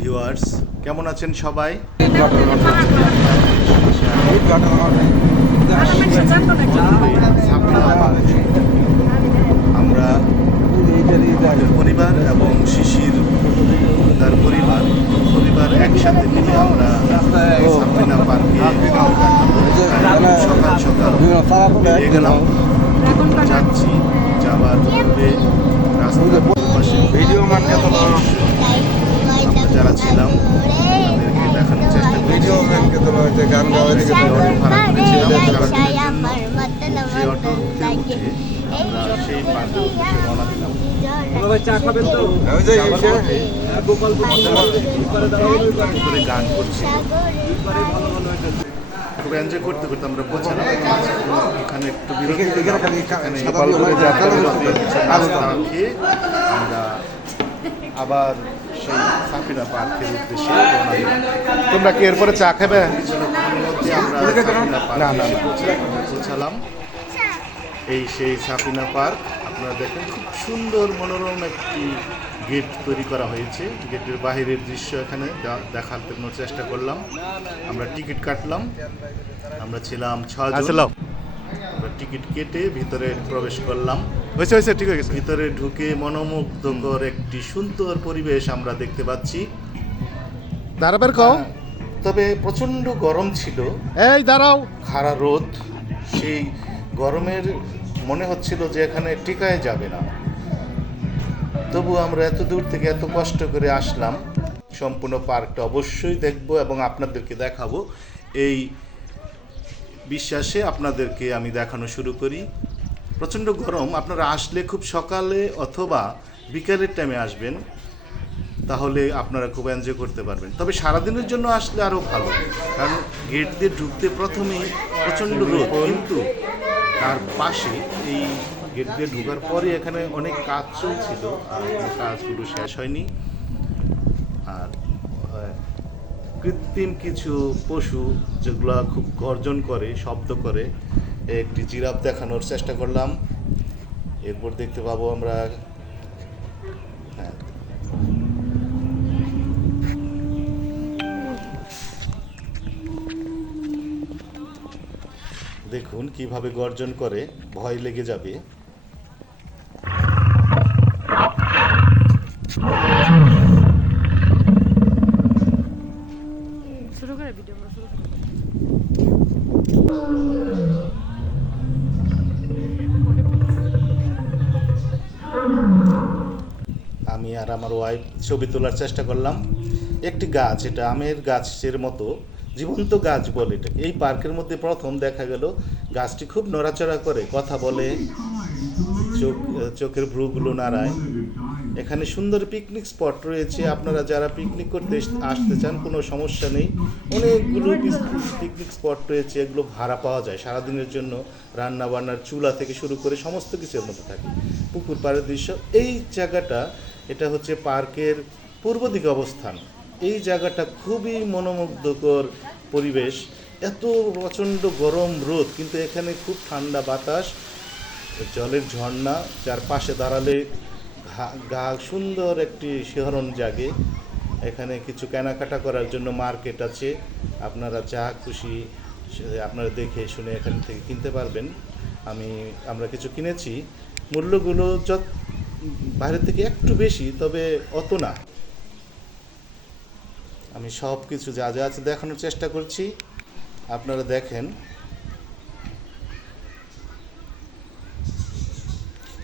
Viewers কেমন আছেন সবাই? আমরা পরিবার এবং শিশির, তার পরিবার পরিবার একসাথে মিলে আমরা সাপলা পার্কে সকাল সকাল গেলাম। যাচ্ছি, যাওয়ার পূর্বে রাস্তার পাশে। ভিডিও মান কত আমরা যারা ছিলাম দেখানোর চেষ্টা করেছি। ভাড়া করেছিলাম সেই উঠে আমরা সেই পার্কের উদ্দেশ্যে রওনা দিলাম। করে গান করছি। খুব এনজয় করতে করতে আমরা পৌঁছালাম এখানে একটু বিরতি এখানে- সাদা আবার সেই সাফিনা পার্কের উদ্দেশ্যে তোমরা কি এরপরে চা খাবে? না, না, পৌঁছালাম। এই সেই সাফিনা পার্ক আপনারা দেখেন খুব সুন্দর মনোরম একটি গেট তৈরি করা হয়েছে। গেটের বাহিরের দৃশ্য এখানে দে- দেখাতে কোনো চেষ্টা করলাম। আমরা টিকিট কাটলাম। আমরা ছিলাম ছজন। টিকিট কেটে ভিতরে প্রবেশ করলাম। হয়েছে হয়েছে ঠিক হয়ে গেছে। ভিতরে ঢুকে মনোমুগ্ধকর একটি সুন্দর পরিবেশ আমরা দেখতে পাচ্ছি। দাঁড়াবার কও। তবে প্রচণ্ড গরম ছিল। এই দাঁড়াও। খাড়া রোদ সেই গরমের মনে হচ্ছিল যে এখানে টিকায় যাবে না। তবু আমরা এত দূর থেকে এত কষ্ট করে আসলাম। সম্পূর্ণ পার্কটা অবশ্যই দেখব এবং আপনাদেরকে দেখাবো। এই বিশ্বাসে আপনাদেরকে আমি দেখানো শুরু করি। প্রচণ্ড গরম আপনারা আসলে খুব সকালে অথবা বিকালের টাইমে আসবেন তাহলে আপনারা খুব এনজয় করতে পারবেন। তবে সারাদিনের জন্য আসলে আরও ভালো কারণ গেট দিয়ে ঢুকতে প্রথমেই প্রচণ্ড রোদ কিন্তু তার পাশে এই গেট দিয়ে ঢোকার পরে এখানে অনেক কাজ চলছিল আর কাজগুলো শেষ হয়নি। আর কৃত্রিম কিছু পশু যেগুলো খুব গর্জন করে, শব্দ করে, একটি জিরাফ দেখানোর চেষ্টা করলাম। এরপর দেখতে পাবো আমরা হ্যাঁ। দেখুন কীভাবে গর্জন করে, ভয় লেগে যাবে শুরু করে ভিডিও করা শুরু করে আমি আর আমার ওয়াইফ ছবি তোলার চেষ্টা করলাম। একটি গাছ, এটা আমের গাছের মতো, জীবন্ত গাছ বলে এটাকে। এই পার্কের মধ্যে প্রথম দেখা গেল, গাছটি খুব নড়াচড়া করে, কথা বলে, চোখ, চোখের ভ্রুগুলো নাড়ায়। এখানে সুন্দর পিকনিক স্পট রয়েছে। আপনারা যারা পিকনিক করতে আসতে চান, কোনো সমস্যা নেই। অনেকগুলো পিকনিক স্পট রয়েছে, এগুলো ভাড়া পাওয়া যায়। সারাদিনের জন্য রান্না বান্নার চুলা থেকে শুরু করে সমস্ত কিছুর মধ্যে থাকে। পুকুর পাড়ের দৃশ্য। এই জায়গাটা, এটা হচ্ছে পার্কের পূর্ব দিকে অবস্থান। এই জায়গাটা খুবই মনোমুগ্ধকর পরিবেশ। এত প্রচণ্ড গরম রোদ, কিন্তু এখানে খুব ঠান্ডা বাতাস, জলের ঝর্ণা যার পাশে দাঁড়ালে গা সুন্দর একটি শিহরণ জাগে। এখানে কিছু কেনাকাটা করার জন্য মার্কেট আছে। আপনারা যা খুশি আপনারা দেখে শুনে এখান থেকে কিনতে পারবেন। আমি, আমরা কিছু কিনেছি। মূল্যগুলো যত বাইরে থেকে একটু বেশি, তবে অত না। আমি সব কিছু যা যা আছে দেখানোর চেষ্টা করছি। আপনারা দেখেন।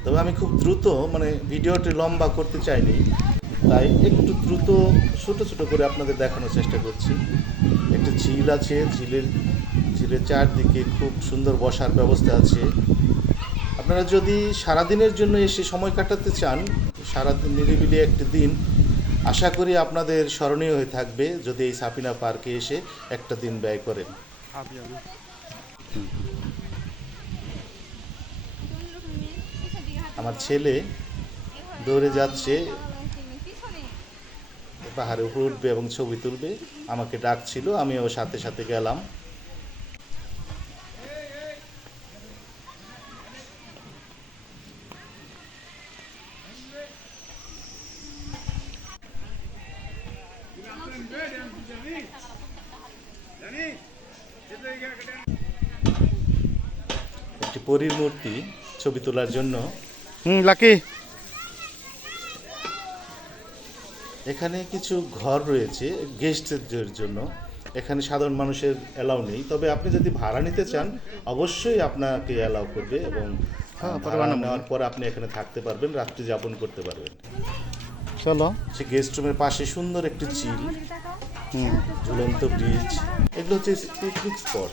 তবে আমি খুব দ্রুত মানে ভিডিওটি লম্বা করতে চাইনি, তাই একটু দ্রুত ছোট ছোট করে আপনাদের দেখানোর চেষ্টা করছি। একটা ঝিল আছে, ঝিলের ঝিলের চারদিকে খুব সুন্দর বসার ব্যবস্থা আছে। আপনারা যদি সারাদিনের জন্য এসে সময় কাটাতে চান, সারাদিন নিরিবিলি একটি দিন, আশা করি আপনাদের স্মরণীয় হয়ে থাকবে যদি এই সাপিনা পার্কে এসে একটা দিন ব্যয় করেন। আমার ছেলে দৌড়ে যাচ্ছে। পাহাড়ে উপরে উঠবে এবং ছবি তুলবে। আমাকে ডাকছিল, আমিও সাথে সাথে গেলাম। একটি পরীর মূর্তি ছবি তোলার জন্য হুম লাকি। এখানে কিছু ঘর রয়েছে গেস্টদের জন্য। এখানে সাধারণ মানুষের অ্যালাউ নেই। তবে আপনি যদি ভাড়া নিতে চান অবশ্যই আপনাকে অ্যালাউ করবে এবং হ্যাঁ, ভাড়া নেওয়ার পর আপনি এখানে থাকতে পারবেন রাত্রি যাপন করতে পারবেন। চলো। সে গেস্ট রুমের পাশে সুন্দর একটি চিল হুম। ঝুলন্ত ব্রিজ। এগুলো হচ্ছে পিকনিক স্পট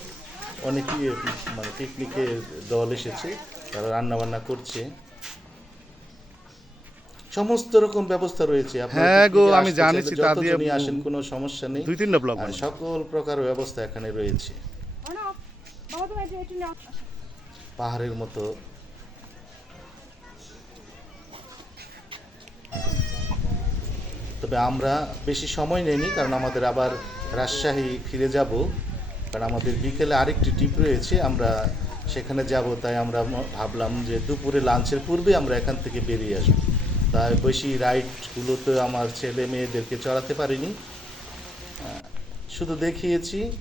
অনেকেই মানে পিকনিকের দল এসেছে তারা রান্না বান্না করছে। সমস্ত রকম ব্যবস্থা রয়েছে। হ্যাঁ গো, আমি জানিছি, তা দিয়ে- আসেন কোনো সমস্যা নেই। দুই তিনটা আর সকল প্রকার ব্যবস্থা এখানে রয়েছে। পাহাড়ের মতো। তবে আমরা বেশি সময় নেইনি কারণ আমাদের আবার রাজশাহী ফিরে যাব। কারণ আমাদের বিকেলে আরেকটি ট্রিপ রয়েছে আমরা সেখানে যাব তাই আমরা ভাবলাম যে দুপুরে লাঞ্চের পূর্বে আমরা এখান থেকে বেরিয়ে আসব। তাই বেশি রাইডগুলোতে আমার ছেলে মেয়েদেরকে চড়াতে পারিনি। শুধু দেখিয়েছি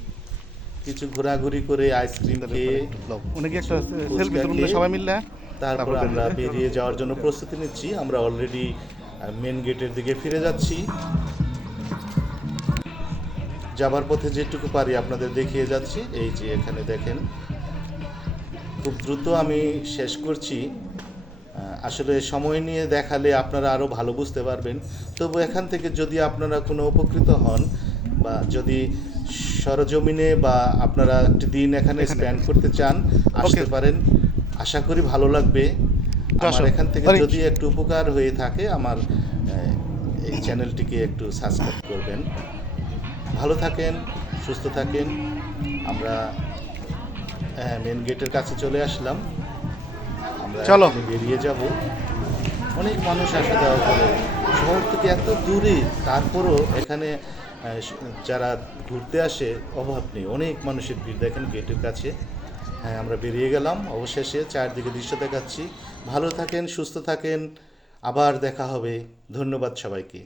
কিছু ঘোরাঘুরি করে আইসক্রিম খেয়ে উনি একটা সেলফি সবাই মিললে তারপর আমরা বেরিয়ে- যাওয়ার জন্য প্রস্তুতি নিচ্ছি। আমরা অলরেডি মেন গেটের দিকে ফিরে যাচ্ছি। যাবার পথে যেটুকু পারি আপনাদের দেখিয়ে যাচ্ছি। এই যে এখানে দেখেন খুব দ্রুত আমি শেষ করছি। আসলে সময় নিয়ে দেখালে আপনারা আরও ভালো বুঝতে পারবেন। তবু এখান থেকে যদি আপনারা কোনো উপকৃত হন বা যদি সরজমিনে বা আপনারা একটি দিন এখানে স্প্যান্ড করতে চান আসতে পারেন। আশা করি ভালো লাগবে। আমার এখান থেকে যদি একটু উপকার হয়ে থাকে আমার এই চ্যানেলটিকে একটু সাবস্ক্রাইব করবেন। ভালো থাকেন সুস্থ থাকেন। আমরা মেন গেটের কাছে চলে আসলাম। চলো। বেরিয়ে যাব। অনেক মানুষ আসা যাওয়া করে। শহর থেকে এত দূরে তারপরও এখানে যারা ঘুরতে আসে অভাব নেই। অনেক মানুষের ভিড়। দেখেন গেটের কাছে। হ্যাঁ আমরা বেরিয়ে গেলাম। অবশেষে চারদিকে দৃশ্য দেখাচ্ছি। ভালো থাকেন সুস্থ থাকেন। আবার দেখা হবে। ধন্যবাদ সবাইকে।